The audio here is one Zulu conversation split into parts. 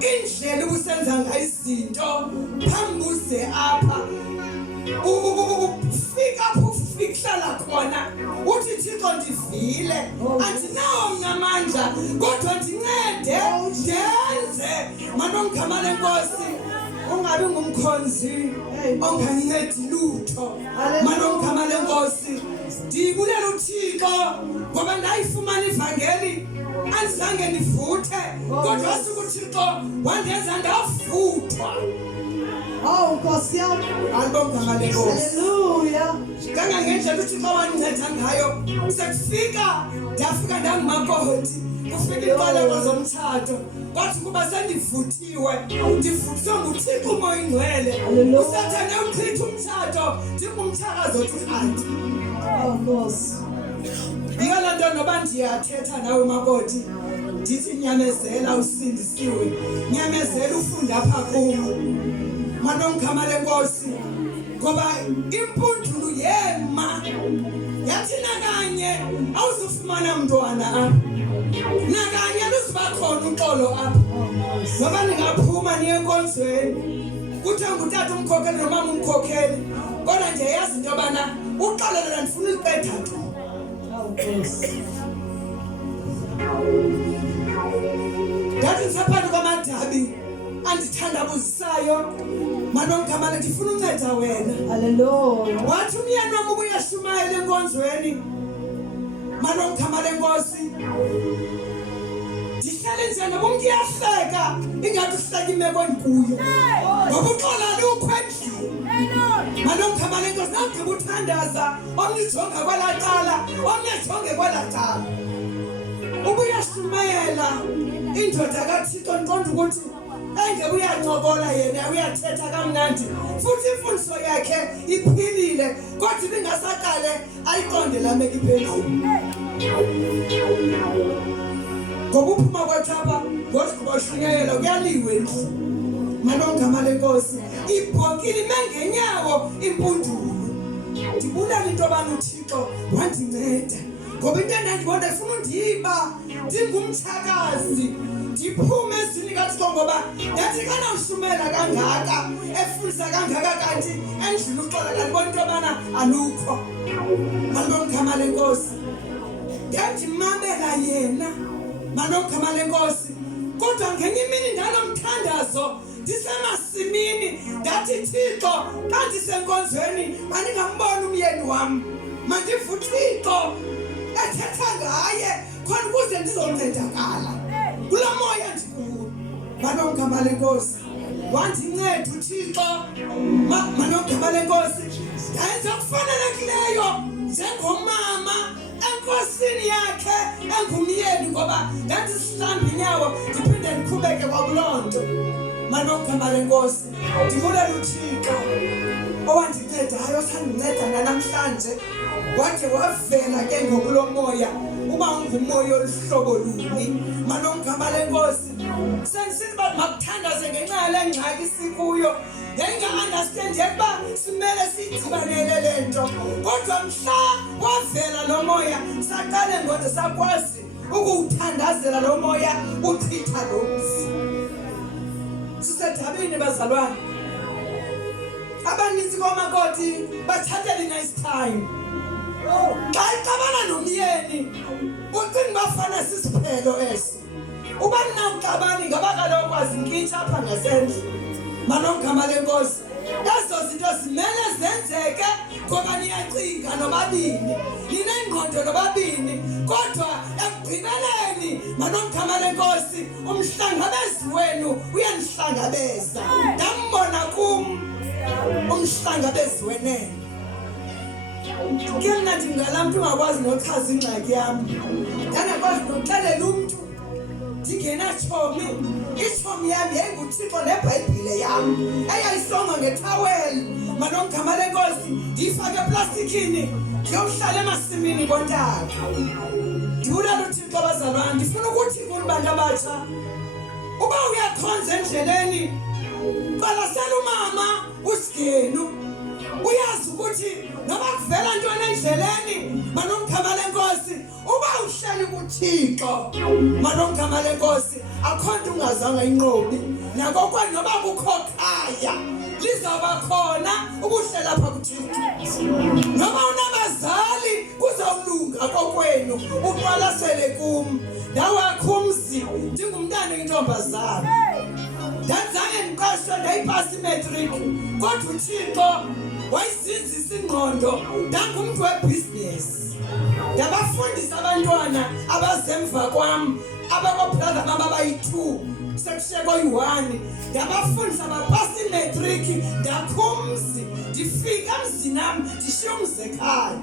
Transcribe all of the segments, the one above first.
indlela ubusenza ngayo izinto phambi uze apha ufika ufikhlala khona uthi Thixo ndivile andinawo ngamandla kodwa ndincede ndenze manongama lenkosi ungabi ngumkhonzi ongancedi lutho manongama lenkosi ndibulela uThixo ngoba ndayifumana ivangeli andizange ndivuthe kodwa sikuThixo wandenza ndavuthwa. Oh, Nkosi yami. Alibonga lenkosi. Hallelujah. Kangangendlela uThixo wandinceda ngayo sekufika ndafika ndangumakoti kufika iqaleko zomtshato kwathi kuba sendivuthiwe ndivuthiswe nguThixo umoya ingcwele usathane uchitha umtshato ndingumthakazo othi kanti. Oh, Nkosi. Yiyo laa nto noba ndiyathetha nawe makoti ndithi nyamezela usindisiwe nyamezela ufunda apha kum manongama lenkosi ngoba impundulo yema yathi nakanye awuzufumana mntwana apha nakanye luziba khona uxolo apha ngoba ningaphuma niye enkonzweni kuthiwa ngutata umkhokheli nomama umkhokheli kodwa ndiyayazi into yobana uxolo lona ndifuna uliqeda tu. Ndathi ndisaphantsi kwamadabi andithandabuzisayo manongama ndifuna unceda wena. Hallelujah. Wathi umyeni wam ubuyashumayela enkonzweni manongama lenkosi ndihlale nje ngoba umntu uyahleka ingathi uhleka imeko endikuyo ngoba uxolani ukhwendlini manongama lenkosi nagqiba uthandaza omnye ujonga kwelaa cala omnye ajonge kwelaa cala ubuyashumayela indoda kaThixo ndiqonda ukuthi engeke uyancokola yena uyathetha kamnandi futhi imfundiso yakhe iphilile kodwa ibingasaqale ayiqonde la meko iphezulu ngoba uphuma kwathapha ngosigqiba ushunyayela kuyaliwe endlini manongama lenkosi ibhokile imengenyawo impundulo ndibulela into yobana uThixo wandinceda ngoba into endandibona ifuna undiba ndingumthakazi ndiphume ezini kaThixo ngoba yathi kanawushumela kangaka efundisa kangaka kanti endlini uxola kanibona into yobana alukho manongama lenkosi ndiyandimamela yena manongama lenkosi kodwa ngenye imini ndalomthandazo ndisemasimini ndathi Thixo xa ndisenkonzweni mandingamboni umyeni wam mandivuthixo ethetha ngaye khona ukuze ndizoncedakala kula moya ndikuwo manongama lenkosi wandinceda uThixo manongama lenkosi ndayenza okufanelekileyo njengomama enkosini yakhe engumyeni ngoba ndandisihlamba inyawo ndiphinde ndiqhubeke kwakuloo nto manongama lenkosi ndibulela uThixo owandincedayo sandinceda nanamhlanje wade wavela ke ngokulo moya uba ungumoya oluhlobo luni manongama lenkosi sendisithi uba makuthandaze ngenxa yale ngxaki sikuyo yayinga-understand yekuba simele siyidibanele le nto kodwa mhla wavela lo moya saqale ngoda sakwazi ukuwuthandazela lo moya uchitha lo mzi sisedabini bazalwane abaninzi komakoti bathathela i-nice time xa ixabana nomyeni ucinga bafana sisiphelo esi uba ninawuxabani ngaba kaloku azinkitsha apha ngasendle manongama lenkosi ezo zinto zimele zenzeke ngoba niyacinga nobabini ninengqondo nobabini kodwa ekugqibeleni manongama lenkosi umhlangabezi wenu uyanihlangabeza ndambona kum umhlangabezi wenene ke mna ndingala mntu ungakwazi nochaza ingxaki yam ndangakwazi noxelela umntu ndingenatshomi itshomi yam yayinguThixo nebhayibhile yam eyayisongwa ngethaweli manongama lenkosi ndiyifake eplastikini ndiyomhlala emasimini kontaka ndibulela uThixo bazalwane ndifuna ukuthi kuni bantu abatsha uba uyakhonza endleleni qalasela umama usigenu uyazi ukuthi noma kuvela ntwana endleleni manomkhama lenkosi uba uhleli kuThixo manomkhama lenkosi akhonto ungazange inqobi nako kwanoba kukhokaya lizoba khona ukuhlela lapha kuThixo noma unabazali kuzawulunga kokwenu uqwalasele kum ndawakhumzi ndingumntana intombazana ndazange ndiqashwe ndayipasa imatric kodwa uThixo wayizinzisa ingqondo ndangumntu webusiness ndabafundisa abantwana abazemva kwam abakwabrother baba bayi2 sekushiye koyi1 ndabafundisa bapasa imatric ndakhumzi ndifika emzini nami ndishiya umzi ekhaya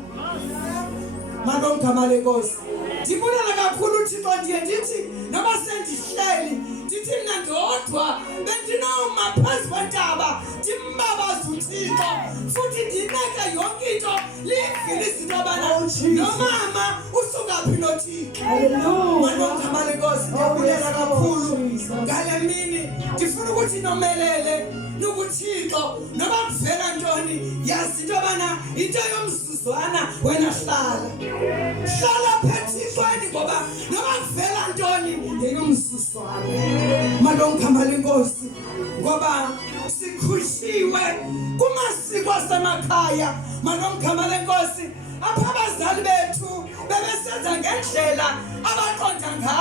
manomkhama lenkosi ndibulela kakhulu uThixo ndiye ndithi noma sendihleli ndithi mina ndodwa bendinoma phezu kwentaba ndimbabaza uThixo futhi ndineke yonke into livile izinto abana nomama usukaphi noThixo Hallelujah. manomkhama lenkosi ndiyabulela kakhulu ngale mini ndifuna ukuthi nomelele nokuThixo noma kuvela ntoni yazi into abana into yomzuzwana wena hlala phethixweni ngoba noma kuvela ntoni yeyomzuzwana manomkhama lenkosi ngoba sikhushiwe kumasiko asemakhaya manomkhama lenkosi apha abazali bethu bebesenza ngendlela abaqonda ngayo